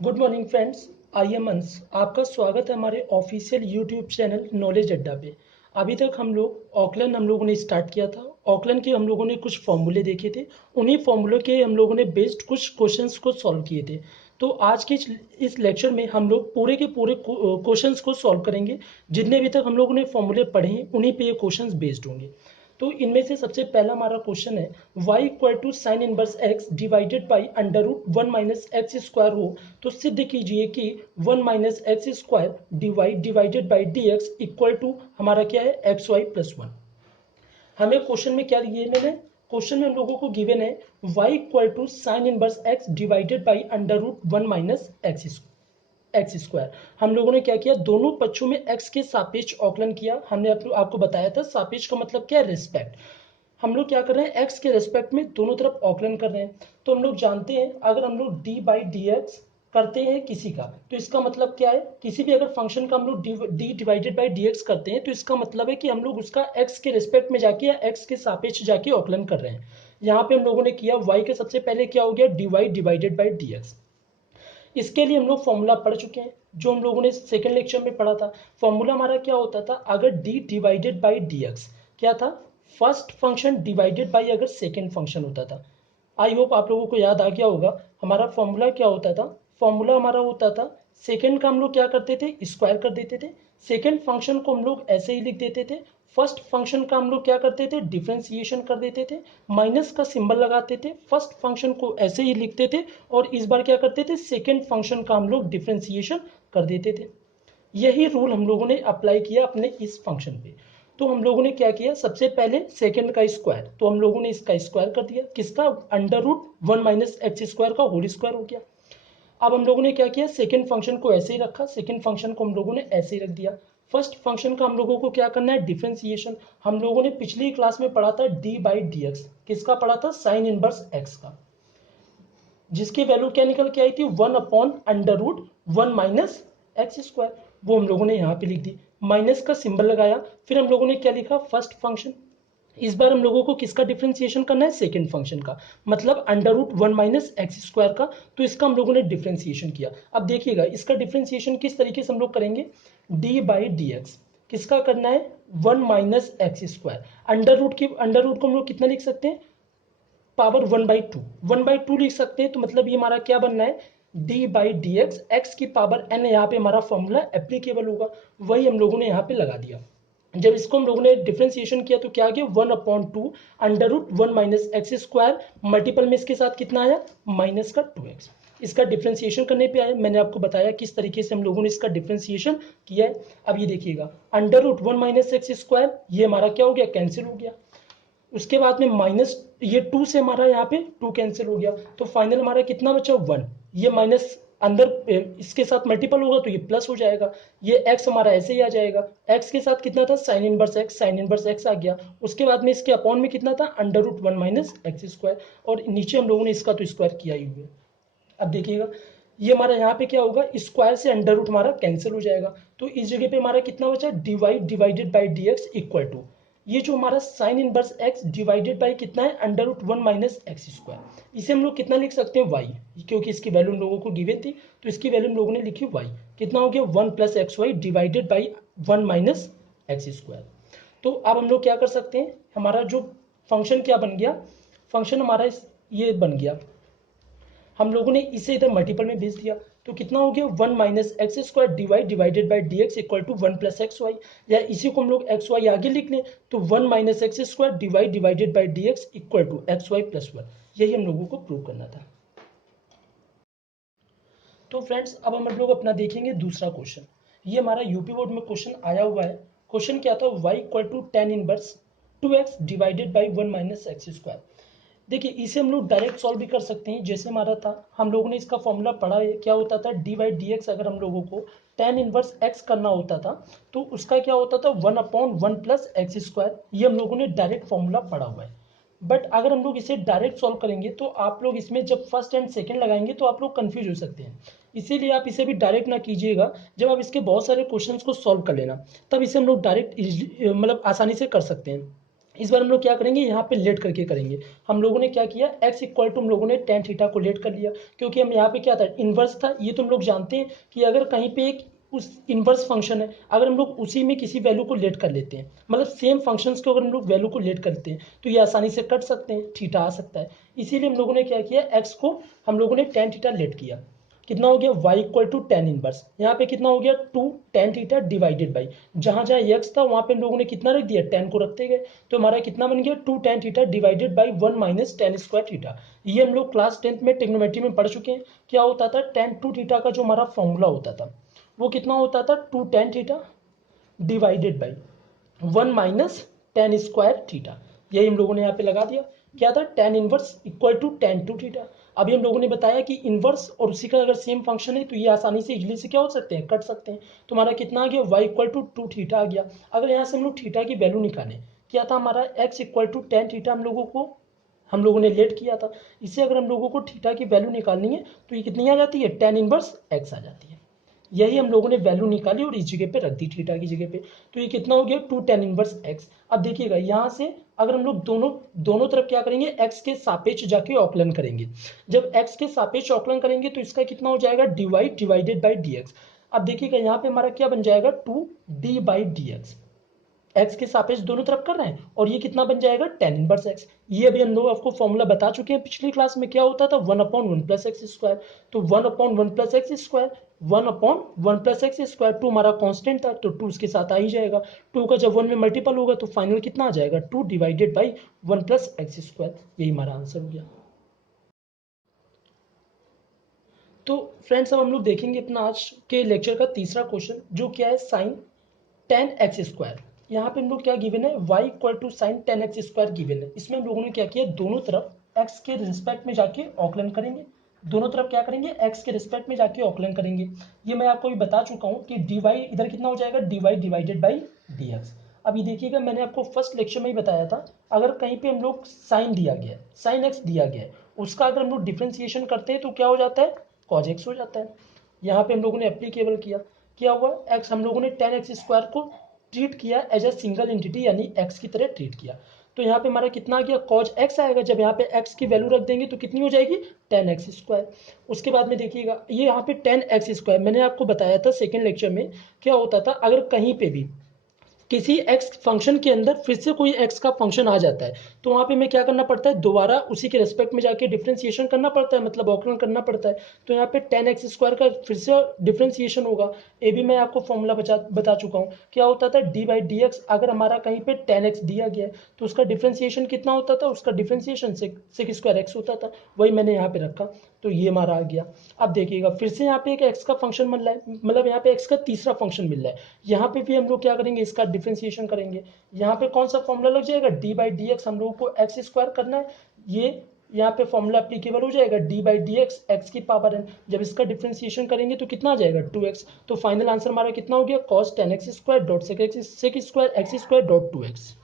Good morning friends. I am अंश। आपका स्वागत है हमारे ऑफिशियल यूट्यूब चैनल नॉलेज अड्डा पे। अभी तक हम लोग ऑकलन हम लोगों ने स्टार्ट किया था। ऑकलन के हम लोगों ने कुछ फॉर्मूले देखे थे। उन्हीं फॉर्मूलों के हम लोगों ने बेस्ड कुछ क्वेश्चंस को सॉल्व किए थे। तो आज के इस लेक्चर में हम लोग पूरे के पूरे क्वेश्चंस को सॉल्व करेंगे। जितने भी तक हम लोगों ने फॉर्मूले पढ़े हैं उन्हीं पे ये क्वेश्चंस बेस्ड होंगे। तो इनमें से सबसे पहला हमारा क्वेश्चन है y equal to sine inverse x divided by under root one minus x square हो तो सिद्ध कीजिए कि one minus x square divided by d x equal to हमारा क्या है एक्स वाई प्लस वन। हमें क्वेश्चन में क्या गिवन है? क्वेश्चन में हम लोगों को गिवन है y equal to sine inverse x divided by under root one minus x square. हम लोगों ने क्या किया, दोनों पक्षों में x के सापेक्ष अवकलन किया। हमने आपको बताया था सापेक्ष का मतलब क्या है, रिस्पेक्ट। हम लोग क्या कर रहे हैं, x के रेस्पेक्ट में दोनों तरफ अवकलन कर रहे हैं। तो हम लोग जानते हैं अगर हम लोग d बाई डी एक्स करते हैं किसी का, तो इसका मतलब क्या है, किसी भी अगर फंक्शन का हम लोग d divided by d x करते हैं तो इसका मतलब है कि हम लोग उसका x के रेस्पेक्ट में जाके या x के सापेक्ष जाके अवकलन कर रहे हैं। यहाँ पे हम लोगों ने किया y के सबसे पहले क्या हो गया, dy divided by d x. इसके लिए हम लोग फॉर्मूला पढ़ चुके हैं जो हम लोगों ने सेकंड लेक्चर में पढ़ा था। फॉर्मूला हमारा क्या होता था, अगर d divided by d x क्या था, फर्स्ट फंक्शन डिवाइडेड बाई अगर सेकंड फंक्शन होता था। आई होप आप लोगों को याद आ गया होगा हमारा फॉर्मूला क्या होता था। फॉर्मूला हमारा होता था, सेकंड का हम लोग क्या करते थे, स्क्वायर कर देते थे। सेकंड फंक्शन को हम लोग ऐसे ही लिख देते थे। फर्स्ट फंक्शन का हम लोग क्या करते थे, डिफ्रेंसिएशन कर देते थे, माइनस का सिंबल लगाते थे। फर्स्ट फंक्शन को ऐसे ही लिखते थे और इस बार क्या करते थे, सेकंड फंक्शन का हम लोग डिफ्रेंसिएशन कर देते थे। यही रूल हम लोगों ने अप्लाई किया अपने इस फंक्शन पे। तो हम लोगों ने क्या किया, सबसे पहले सेकंड का स्क्वायर, तो हम लोगों ने इसका स्क्वायर कर दिया, किसका, under root one minus x square का होल स्क्वायर हो गया। अब हम लोगों ने क्या किया, सेकंड फंक्शन को ऐसे ही रखा, सेकंड फंक्शन को हम लोगों ने ऐसे ही रख दिया। फर्स्ट फंक्शन का हम लोगों को क्या करना है, डिफरेंशिएशन। हम लोगों ने पिछली क्लास में पढ़ा था डी बाई डी एक्स, किसका पढ़ा था, साइन इनवर्स एक्स का, जिसकी वैल्यू क्या निकल के आई थी, one upon under root one minus x square. वो हम लोगों ने यहाँ पे लिख दी, माइनस का सिंबल लगाया। फिर हम लोगों ने क्या लिखा, फर्स्ट फंक्शन। इस बार हम लोगों को किसका डिफरेंशिएशन करना है, सेकंड फंक्शन का, मतलब under root one minus x square का। तो इसका हम लोगों ने डिफरेंशिएशन किया। अब देखिएगा इसका डिफरेंशिएशन किस तरीके से हम लोग करेंगे, डी बाई डी एक्स किसका करना है, one minus x square. Under root को हम लोग कितना लिख सकते हैं, पावर वन बाई टू लिख सकते हैं। तो मतलब ये हमारा क्या बनना है, D by d x, x की पावर एन, यहाँ पे हमारा फॉर्मूला एप्लीकेबल होगा। वही हम लोगों ने यहाँ पे लगा दिया। जब इसको हम लोगों ने डिफरेंशिएशन किया तो क्या आ गया, one upon two under root one minus x square, multiple में इसके साथ कितना आया, माइनस का टू एक्स। इसका डिफरेंशिएशन करने पे आया, मैंने आपको बताया किस तरीके से हम लोगों ने इसका डिफरेंशिएशन किया है। अब ये देखिएगा, under root one minus x square ये हमारा क्या हो गया, कैंसिल हो गया। उसके बाद में माइनस, ये टू से हमारा यहाँ पे टू कैंसिल हो गया, तो फाइनल हमारा कितना बचा, वन। ये माइनस अंदर इसके साथ मल्टीपल होगा तो ये प्लस हो जाएगा। ये x हमारा ऐसे ही आ जाएगा, x के साथ कितना था, sine inverse x, sine inverse x आ गया। उसके बाद में इसके अपॉन में कितना था, under root one minus x square, और नीचे हम लोगों ने इसका तो स्क्वायर किया ही हुआ। अब देखिएगा ये हमारा यहाँ पे क्या होगा, स्क्वायर से अंडर रूट हमारा कैंसिल हो जाएगा। तो इस जगह पे हमारा कितना बचा, divided by d x equal to, ये जो हमारा sine inverse x divided by कितना है, under root one minus x square. इसे हम लोग कितना लिख सकते हैं, वाई, क्योंकि इसकी वैल्यू हम लोगों को गिवन थी तो इसकी वैल्यू हम लोगों ने लिखी वाई। कितना हो गया, one plus x y divided by one minus x square. तो अब हम लोग क्या कर सकते हैं, हमारा जो फंक्शन क्या बन गया, फंक्शन हमारा ये बन गया। हम लोगों ने इसे इधर मल्टीपल में भेज दिया तो कितना हो गया, one minus x square divided by d x equal to one plus x y, या इसी को हम लोग एक्स वाई आगे लिख लें तो one minus x square divided by d x equal to x y plus one. यही हम लोगों को प्रूव करना था। तो फ्रेंड्स अब हम लोग अपना देखेंगे दूसरा क्वेश्चन। ये हमारा यूपी बोर्ड में क्वेश्चन आया हुआ है। क्वेश्चन क्या था, y equal to tan inverse two x divided by one minus x square. देखिए इसे हम लोग डायरेक्ट सॉल्व भी कर सकते हैं, जैसे हमारा था, हम लोगों ने इसका फॉर्मूला पढ़ा है, क्या होता था, डी बाई डी एक्स। अगर हम लोगों को टेन इनवर्स एक्स करना होता था तो उसका क्या होता था, one upon one plus x square. ये हम लोगों ने डायरेक्ट फॉर्मूला पढ़ा हुआ है। बट अगर हम लोग इसे डायरेक्ट सॉल्व करेंगे तो आप लोग इसमें जब फर्स्ट एंड सेकंड लगाएंगे तो आप लोग कंफ्यूज हो सकते हैं। इसीलिए आप इसे भी डायरेक्ट ना कीजिएगा। जब आप इसके बहुत सारे क्वेश्चंस को सॉल्व कर लेना तब इसे हम लोग डायरेक्ट मतलब आसानी से कर सकते हैं। इस बार हम लोग क्या करेंगे, यहाँ पे लेट करके करेंगे। हम लोगों ने क्या किया, x इक्वल टू हम लोगों ने टेन थीटा को लेट कर लिया, क्योंकि हम यहाँ पे क्या था, इन्वर्स था। ये तो हम लोग जानते हैं कि अगर कहीं पे एक उस इन्वर्स फंक्शन है, अगर हम लोग उसी में किसी वैल्यू को लेट कर लेते हैं, मतलब सेम फंक्शंस को अगर हम लोग वैल्यू को लेट करते हैं तो ये आसानी से कट सकते हैं, थीटा आ सकता है। इसीलिए हम लोगों ने क्या किया, x को हम लोगों ने टेन थीटा लेट किया। कितना हो गया, y equal to tan inverse, यहाँ पे कितना हो गया, two tan theta divided by, जहां जहां x था वहां पे हम लोगों ने कितना रख दिया, टेन को रखते गए, तो हमारा कितना बन गया, two tan theta divided by one minus tan square theta. ये हम लोग क्लास 10th में ट्रिग्नोमेट्री में पढ़ चुके हैं। क्या होता था, टेन टू थीटा का जो हमारा फॉर्मूला होता था वो कितना होता था, two tan theta divided by one minus tan square theta. यही हम लोगों ने यहाँ पे लगा दिया। क्या था, tan inverse equal to tan two theta. अभी हम लोगों ने बताया कि इनवर्स और उसी का अगर सेम फंक्शन है तो ये आसानी से इजली से क्या हो सकते हैं, कट सकते हैं। तो हमारा कितना आ गया, y equal to two theta आ गया। अगर यहाँ से हम लोग थीटा की वैल्यू निकालें, क्या था हमारा, x equal to tan theta हम लोगों ने लेट किया था। इससे अगर हम लोगों को थीटा की वैल्यू निकालनी है तो ये कितनी आ जाती है, टेन इनवर्स x आ जाती है। यही हम लोगों ने वैल्यू निकाली और इस जगह पे रख दी, थीटा की जगह पे। तो ये कितना हो गया, टू टेन इनवर्स एक्स। अब देखिएगा यहाँ से अगर हम लोग दोनों दोनों तरफ क्या करेंगे, एक्स के सापेक्ष जाके औकलन करेंगे। जब एक्स के सापेक्ष औकलन करेंगे तो इसका कितना हो जाएगा, divide divided by d x. अब देखिएगा यहाँ पे हमारा क्या बन जाएगा, two d by d x. X के सापेक्ष दोनों तरफ कर रहे हैं और ये कितना बन जाएगा, टेन इनवर्स एक्स। ये अभी हम लोग आपको फॉर्मूला बता चुके हैं पिछली क्लास में, क्या होता था, one upon one plus x square. तो one upon one plus x square, one upon one plus x square, two हमारा कांस्टेंट था तो टू उसके साथ आ ही जाएगा। टू का जब वन में मल्टीपल होगा तो फाइनल कितना आ जाएगा, two divided by one plus x square. यही हमारा आंसर हो गया। तो फ्रेंड्स अब हम लोग देखेंगे अपना आज के लेक्चर का तीसरा क्वेश्चन, जो क्या है, साइन टेन एक्स स्क्वायर। यहाँ पे हम लोग क्या गिवन है, y equal to sine tan x square given है। इसमें हम लोगों ने क्या किया, दोनों तरफ x के रिस्पेक्ट में जाके औकलन करेंगे। दोनों तरफ क्या करेंगे, x के रिस्पेक्ट में जाके औकलन करेंगे। ये मैं आपको भी बता चुका हूँ कि dy इधर कितना हो जाएगा, dy डिवाइडेड बाई dx। अभी देखिएगा, मैंने आपको फर्स्ट लेक्चर में ही बताया था, अगर कहीं पे हम लोग साइन दिया गया, साइन x दिया गया है, उसका अगर हम लोग डिफ्रेंसिएशन करते हैं तो क्या हो जाता है, cos x हो जाता है। यहाँ पे हम लोगों ने एप्लीकेबल किया, क्या हुआ, x हम लोगों ने टेन एक्स स्क्वायर को ट्रीट किया एज ए सिंगल एंटिटी, यानी x की तरह ट्रीट किया। तो यहाँ पे हमारा कितना आ गया, cos x आएगा। जब यहाँ पे x की वैल्यू रख देंगे तो कितनी हो जाएगी, टेन एक्स स्क्वायर। उसके बाद में देखिएगा, ये यहाँ पे टेन एक्स स्क्वायर मैंने आपको बताया था सेकेंड लेक्चर में, क्या होता था, अगर कहीं पे भी किसी x फंक्शन के अंदर फिर से कोई x का फंक्शन आ जाता है तो वहां पे मैं क्या करना पड़ता है, दोबारा उसी के रेस्पेक्ट में जाके डिफरेंशिएशन करना पड़ता है, मतलब अवकलन करना पड़ता है। तो यहाँ पे टेन एक्स स्क्वायर का फिर से डिफरेंशिएशन होगा। ये भी मैं आपको फॉर्मूला बता चुका हूँ, क्या होता था, डी बाई डी एक्स। अगर हमारा कहीं पे टेन एक्स दिया गया है तो उसका डिफरेंशिएशन कितना होता था, उसका डिफरेंशिएशन सेक स्क्वायर एक्स होता था, वही मैंने यहाँ पे रखा, तो ये हमारा आ गया। अब देखिएगा फिर से यहाँ पे एक एक्स का फंक्शन मिल रहा है, मतलब यहाँ पे एक्स का तीसरा फंक्शन मिल रहा है। यहाँ पे भी हम लोग क्या करेंगे, इसका डिफरेंशिएशन करेंगे। यहाँ पे कौन सा फॉर्मूला लग जाएगा, डी बाई डी एक्स। हम लोगों को एक्स स्क्वायर करना है, ये यहाँ पे फॉर्मूला एप्लीकेबल हो जाएगा, d by d x, x की पावर एन। जब इसका डिफरेंशिएशन करेंगे तो कितना आ जाएगा, टू एक्स। तो फाइनल आंसर हमारा कितना हो गया, cos tan x square dot sec square x square dot two x.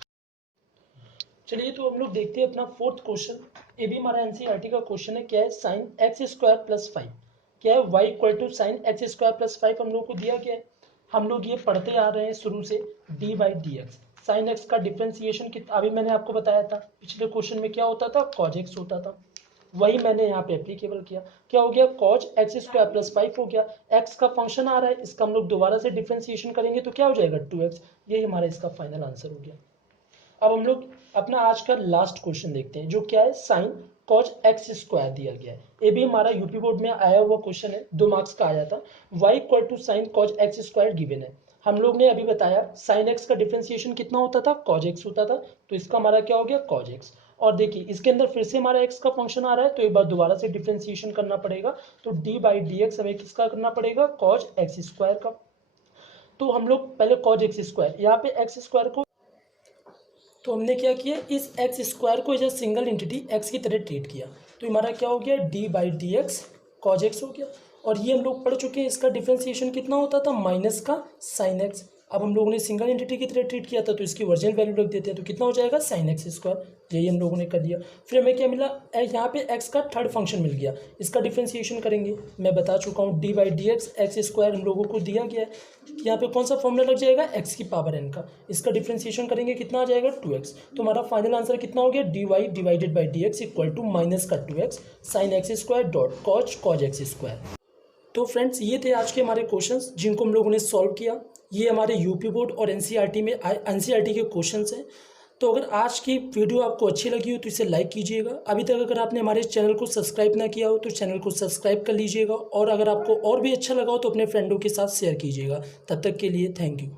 चलिए तो हम लोग देखते हैं अपना फोर्थ क्वेश्चन। ये भी हमारा एनसीईआरटी का क्वेश्चन है, क्या है, sine x square plus five. क्या है, y equal to sine x square plus five हम लोग को दिया गया है। हम लोग ये पढ़ते आ रहे हैं शुरू से, D by d x. Sine x का डिफ्रेंसिएशन कितना, अभी मैंने आपको बताया था पिछले क्वेश्चन में क्या होता था, कॉज एक्स होता था, वही मैंने यहाँ पे एप्लीकेबल किया। क्या हो गया, cause x square plus five हो गया। एक्स का फंक्शन आ रहा है, इसका हम लोग दोबारा से डिफ्रेंसिएशन करेंगे तो क्या हो जाएगा, टू एक्स। यही हमारा इसका फाइनल आंसर हो गया। अब हम लोग अपना आज का लास्ट क्वेश्चन देखते हैं, जो क्या है, साइन कॉज एक्स स्क्वायर दिया गया है। ये भी हमारा यूपी बोर्ड में आया हुआ क्वेश्चन है, 2 मार्क्स का आया था। y equal to sine cos x square given है। हम लोग ने अभी बताया साइन एक्स का डिफरेंशिएशन कितना होता था, कॉज एक्स होता था, तो इसका हमारा क्या हो गया, कॉज एक्स। और देखिए इसके अंदर फिर से हमारा x का फंक्शन आ रहा है तो एक बार दोबारा से डिफरेंशिएशन करना पड़ेगा। तो d बाई डी एक्स हमें किसका करना पड़ेगा, कॉज एक्स स्क्वायर का। तो हम लोग पहले कॉज एक्स स्क्वायर, यहाँ पे एक्स स्क्वायर को, तो हमने क्या किया, इस एक्स स्क्वायर को as a single entity x की तरह ट्रीट किया। तो हमारा क्या हो गया, d by d x cos x हो गया। और ये हम लोग पढ़ चुके हैं, इसका डिफरेंशिएशन कितना होता था, माइनस का साइन एक्स। अब हम लोगों ने सिंगल एंटिटी की तरह ट्रीट किया था तो इसकी ओरिजिनल वैल्यू रख देते हैं, तो कितना हो जाएगा साइन एक्स स्क्वायर। यही हम लोगों ने कर दिया। फिर हमें क्या मिला, यहाँ पे एक्स का थर्ड फंक्शन मिल गया, इसका डिफ्रेंसिएशन करेंगे। मैं बता चुका हूँ D by d x square हम लोगों को दिया गया है। यहाँ पे कौन सा फॉर्मूला लग जाएगा, एक्स की पावर एन का। इसका डिफ्रेंसिएशन करेंगे कितना आ जाएगा 2x। तो हमारा फाइनल आंसर कितना हो गया, d y divided by d x equal to minus का 2x sine x square dot cos x square. तो फ्रेंड्स ये थे आज के हमारे क्वेश्चंस जिनको हम लोगों ने सॉल्व किया। ये हमारे यूपी बोर्ड और एनसीईआरटी के क्वेश्चंस हैं। तो अगर आज की वीडियो आपको अच्छी लगी हो तो इसे लाइक कीजिएगा। अभी तक अगर आपने हमारे चैनल को सब्सक्राइब ना किया हो तो चैनल को सब्सक्राइब कर लीजिएगा, और अगर आपको और भी अच्छा लगा हो तो अपने फ्रेंडों के साथ शेयर कीजिएगा। तब तक के लिए थैंक यू।